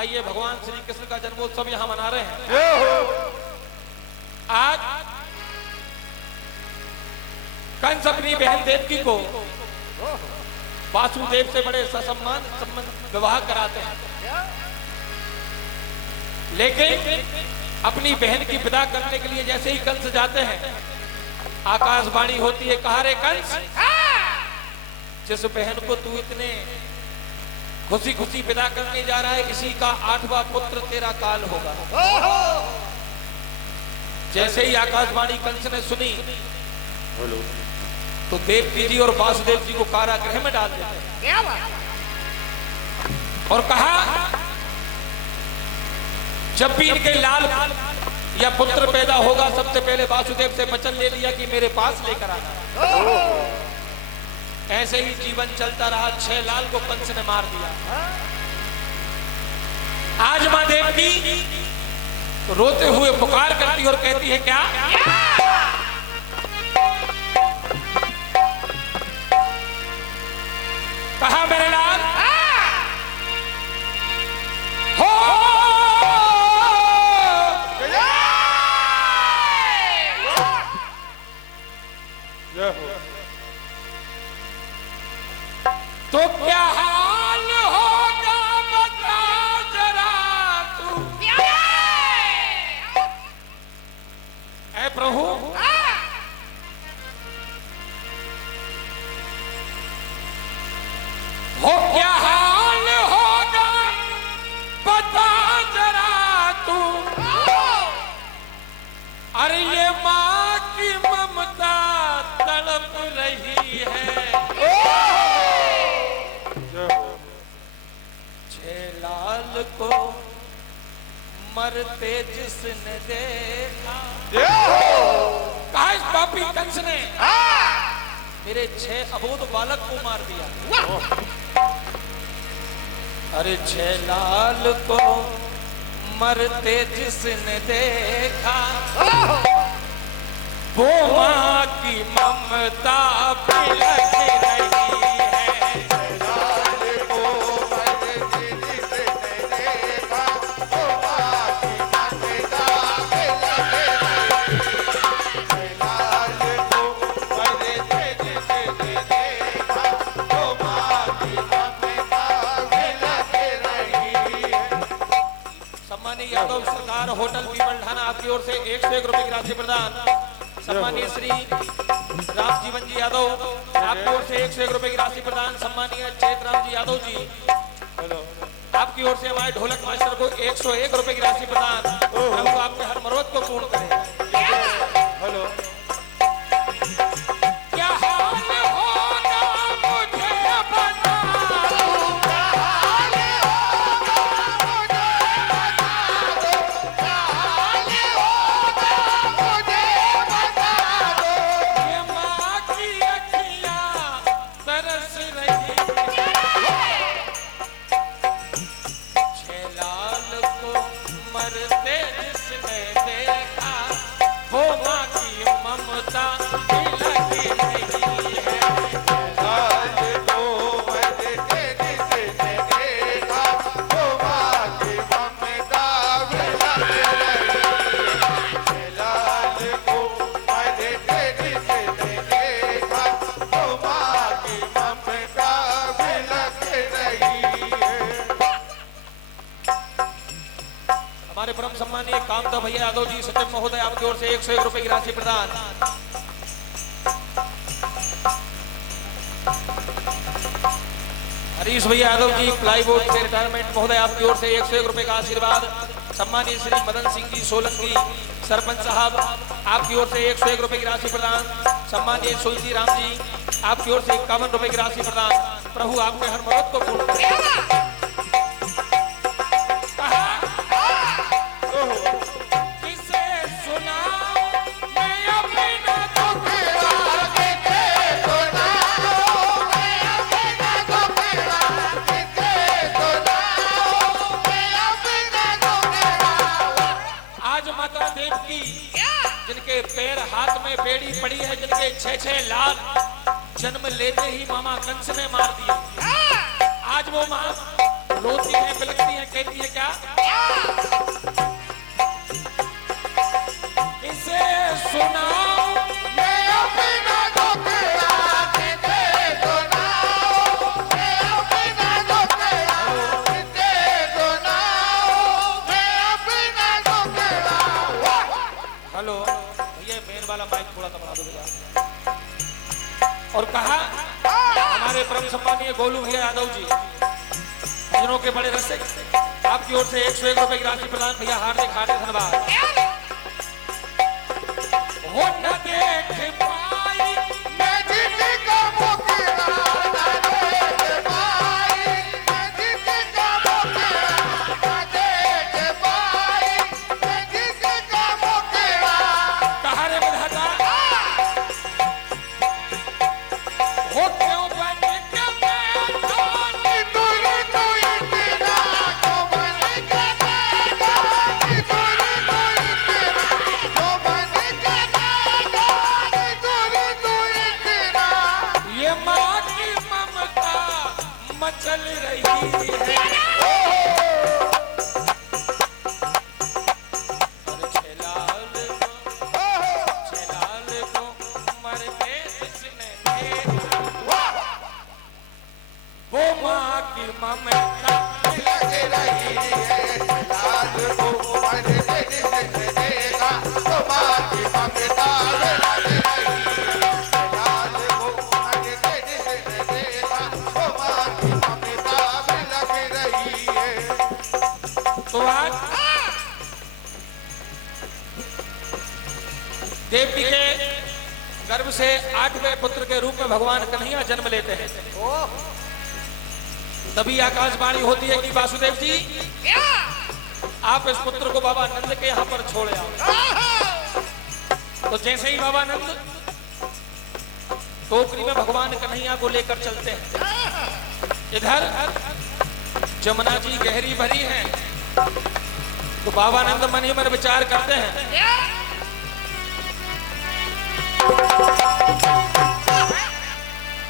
आइए भगवान श्री कृष्ण का जन्मोत्सव यहाँ मना रहे हैं। आज कंस अपनी बहन देवकी को वासुदेव से बड़े ससम्मान संबंध विवाह कराते हैं, लेकिन अपनी बहन की विदा करने के लिए जैसे ही कंस जाते हैं, आकाशवाणी होती है, कहा रे कंस, जिस बहन को तू इतने खुशी खुशी विदा करने जा रहा है, इसी का 8वां पुत्र तेरा काल होगा। जैसे ही आकाशवाणी कंस ने सुनी तो देवकी जी और वासुदेव जी को कारागृह में डाल देते हैं और कहा, जब भी इनके लाल या पुत्र पैदा होगा, सबसे पहले वासुदेव से वचन ले लिया कि मेरे पास लेकर आना। ऐसे ही जीवन चलता रहा, 6 लाल को कंस ने मार दिया। आज मां देवकी रोते हुए पुकार करती और कहती है, क्या कहा मेरे लाल हो, तो क्या हाल होगा बता जरा तू। ऐ प्रभु, हो क्या हाल होगा बता जरा तू। अरे ये माँ की ममता तड़प रही है, 6 लाल को मरते जिसने देखा। कहा इस पापी कंस ने मेरे 6 अबोध बालक को मार दिया। अरे 6 लाल को मरते जिसने देखा, वो माँ की ममता बिलख रही है। यादव सरकार होटल पीपल ढाना आपकी ओर से 101 रुपए की राशि प्रदान। सम्मानीय श्री राम जीवन जी यादव आपकी ओर से 101 रुपए की राशि प्रदान। सम्मानीय चेतराम जी यादव जी आपकी ओर से हमारे ढोलक मास्टर को 101 रुपए की राशि प्रदान। प्रभु आपके हर मरोत को पूर्ण करें। हेलो, हमारे परम सम्मानीय कामदा भैया यादव जी सचिव महोदय आपकी ओर से 101 रुपए की राशि प्रदान। हरीश भैया यादव जी प्लाईवुड से रिटायरमेंट महोदय आपकी ओर से 101 रुपए का आशीर्वाद। सम्मानीय श्री मदन सिंह जी सोलंकी सरपंच साहब आपकी ओर से 101 रुपए की राशि प्रदान। सम्मानीय सुलजी राम जी आपकी ओर से 51 रुपए की राशि प्रदान। प्रभु आपके हर मौत को पूर्ण करें। जिनके पैर हाथ में बेड़ी पड़ी है, जिनके 6-6 लाल जन्म लेते ही मामा कंस ने मार दिए, आज वो मां रोती है, बिलखती है। कहती है क्या? इसे सुनाओ मैं अपना दुखड़ा किसे सुनाऊं, मैं अपना दुखड़ा किसे सुनाऊं, मैं अपना दुखड़ा। हेलो, ये मेन वाला माइक थोड़ा सा बढ़ा दो भैया। और कहा हमारे परम सम्मानीय गोलू भैया यादव जी, जिन्हों के बड़े रसिक, आपकी ओर से 101 रुपए की राशि प्रदान। भैया हार्दिक हार्दिक धन्यवाद। हो न देख पाई मैं जिसका मुखड़ा न देख पाई, मैं जिसका मुखड़ा न देख पाई, मैं जिसका मुखड़ा। कहा रे विधाता, हो क्यों बन के बैठा नितुर तू इतना तो बन के बैठा, नितुर तू इतना तो बन के बैठा, नितुर तू इतना। ये माँ की ममता मचल रही है। और छेलाल को मरते जिसने देखा, वो माँ की ममता लग रही है लाज को मरते जिसने देखा, तो माँ की ममता लग रही है। लाज को मरते जिसने देखा, तो माँ की ममता लग रही है। तो आज देवी के गर्भ से 8वें पुत्र के रूप में भगवान कन्हैया जन्म लेते हैं। तभी आकाशवाणी होती है कि वासुदेव जी, आप इस पुत्र को बाबा नंद के यहाँ पर छोड़ आओ। तो जैसे ही बाबा नंद टोकरी में भगवान कन्हैया को लेकर चलते हैं, इधर जमुना जी गहरी भरी है, तो बाबा नंद मन ही मन विचार करते हैं